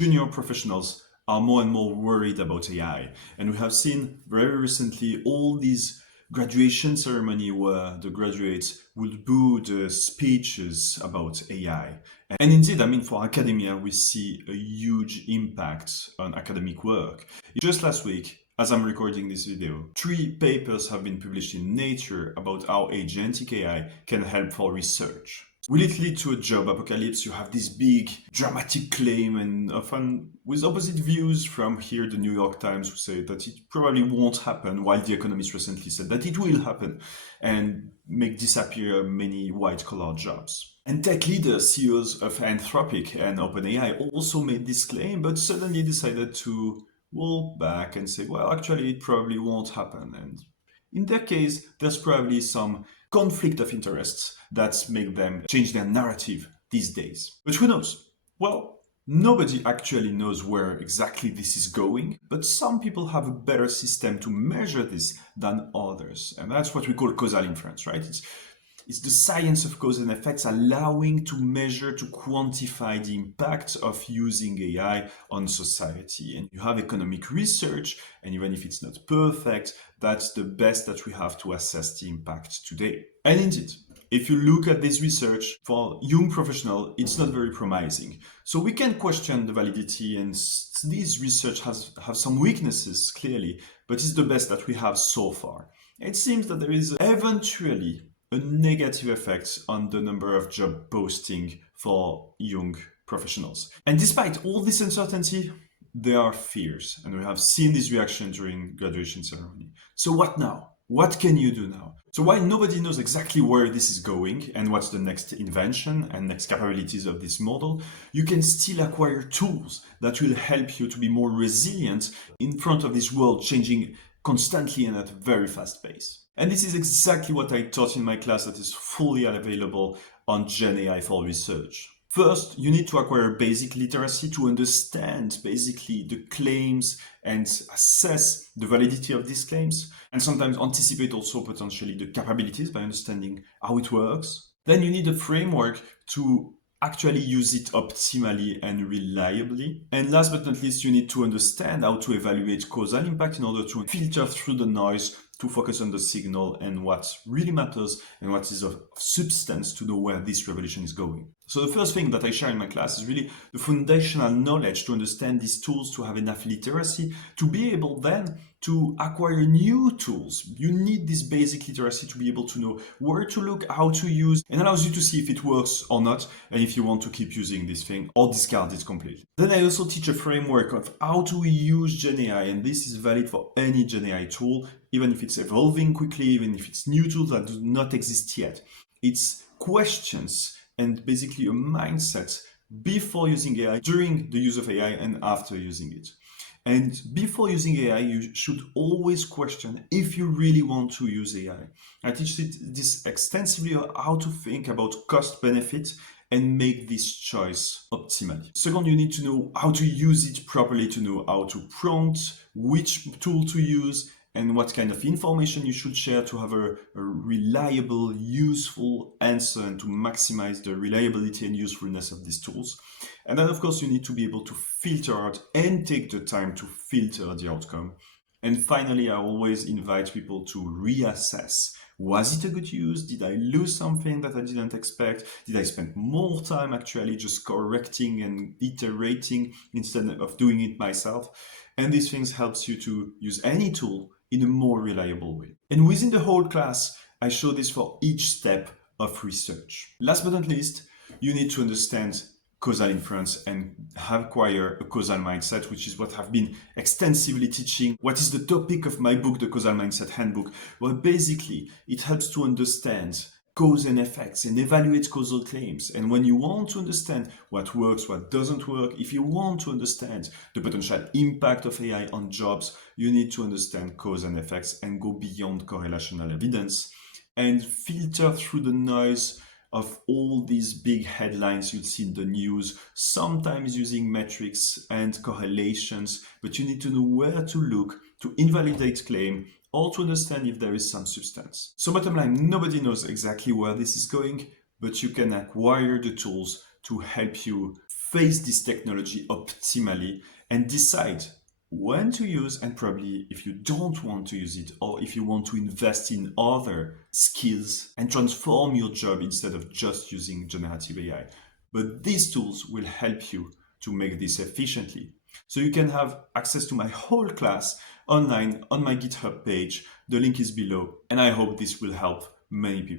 Junior professionals are more and more worried about AI. And we have seen very recently all these graduation ceremony where the graduates would boo the speeches about AI. And indeed, I mean, for academia, we see a huge impact on academic work. Just last week, as I'm recording this video, 3 papers have been published in Nature about how agentic AI can help for research. Will it lead to a job apocalypse? You have this big dramatic claim, and often with opposite views from here, the New York Times, who say that it probably won't happen, while The Economist recently said that it will happen and make disappear many white-collar jobs. And tech leaders, CEOs of Anthropic and OpenAI also made this claim, but suddenly decided to walk back and say, well, actually, it probably won't happen. And in their case, there's probably some conflict of interests that make them change their narrative these days. But who knows? Well, nobody actually knows where exactly this is going, but some people have a better system to measure this than others. And that's what we call causal inference, right? It's the science of cause and effects, allowing to measure, to quantify the impact of using AI on society. And you have economic research, and even if it's not perfect, that's the best that we have to assess the impact today. And indeed, if you look at this research for young professionals, it's not very promising. So we can question the validity, and this research have some weaknesses, clearly, but it's the best that we have so far. It seems that there is eventually a negative effect on the number of job posting for young professionals. And despite all this uncertainty, there are fears, and we have seen this reaction during graduation ceremony. So what now? What can you do now? So while nobody knows exactly where this is going and what's the next invention and next capabilities of this model, you can still acquire tools that will help you to be more resilient in front of this world changing constantly and at a very fast pace. And this is exactly what I taught in my class that is fully available on GenAI for Research. First, you need to acquire basic literacy to understand basically the claims and assess the validity of these claims, and sometimes anticipate also potentially the capabilities by understanding how it works. Then you need a framework to actually use it optimally and reliably. And last but not least, you need to understand how to evaluate causal impact in order to filter through the noise, to focus on the signal and what really matters and what is of substance to know where this revolution is going. So the first thing that I share in my class is really the foundational knowledge to understand these tools, to have enough literacy, to be able then to acquire new tools. You need this basic literacy to be able to know where to look, how to use, and allows you to see if it works or not, and if you want to keep using this thing or discard it completely. Then I also teach a framework of how to use GenAI, and this is valid for any GenAI tool, even if it's evolving quickly, even if it's new tools that do not exist yet. It's questions and basically a mindset before using AI, during the use of AI, and after using it. And before using AI, you should always question if you really want to use AI. I teach this extensively on how to think about cost benefit and make this choice optimally. Second, you need to know how to use it properly, to know how to prompt, which tool to use, and what kind of information you should share to have a reliable, useful answer and to maximize the reliability and usefulness of these tools. And then, of course, you need to be able to filter out and take the time to filter the outcome. And finally, I always invite people to reassess. Was it a good use? Did I lose something that I didn't expect? Did I spend more time actually just correcting and iterating instead of doing it myself? And these things helps you to use any tool in a more reliable way. And within the whole class, I show this for each step of research. Last but not least, you need to understand causal inference and acquire a causal mindset, which is what I've been extensively teaching. What is the topic of my book, the Causal Mindset Handbook? Well, basically, it helps to understand cause and effects and evaluate causal claims. And when you want to understand what works, what doesn't work, if you want to understand the potential impact of AI on jobs, you need to understand cause and effects and go beyond correlational evidence and filter through the noise of all these big headlines you'd see in the news, sometimes using metrics and correlations, but you need to know where to look to invalidate claim or to understand if there is some substance. So bottom line, nobody knows exactly where this is going, but you can acquire the tools to help you face this technology optimally and decide when to use, and probably if you don't want to use it, or if you want to invest in other skills and transform your job instead of just using generative AI. But these tools will help you to make this efficiently. So you can have access to my whole class online on my GitHub page. The link is below, and I hope this will help many people.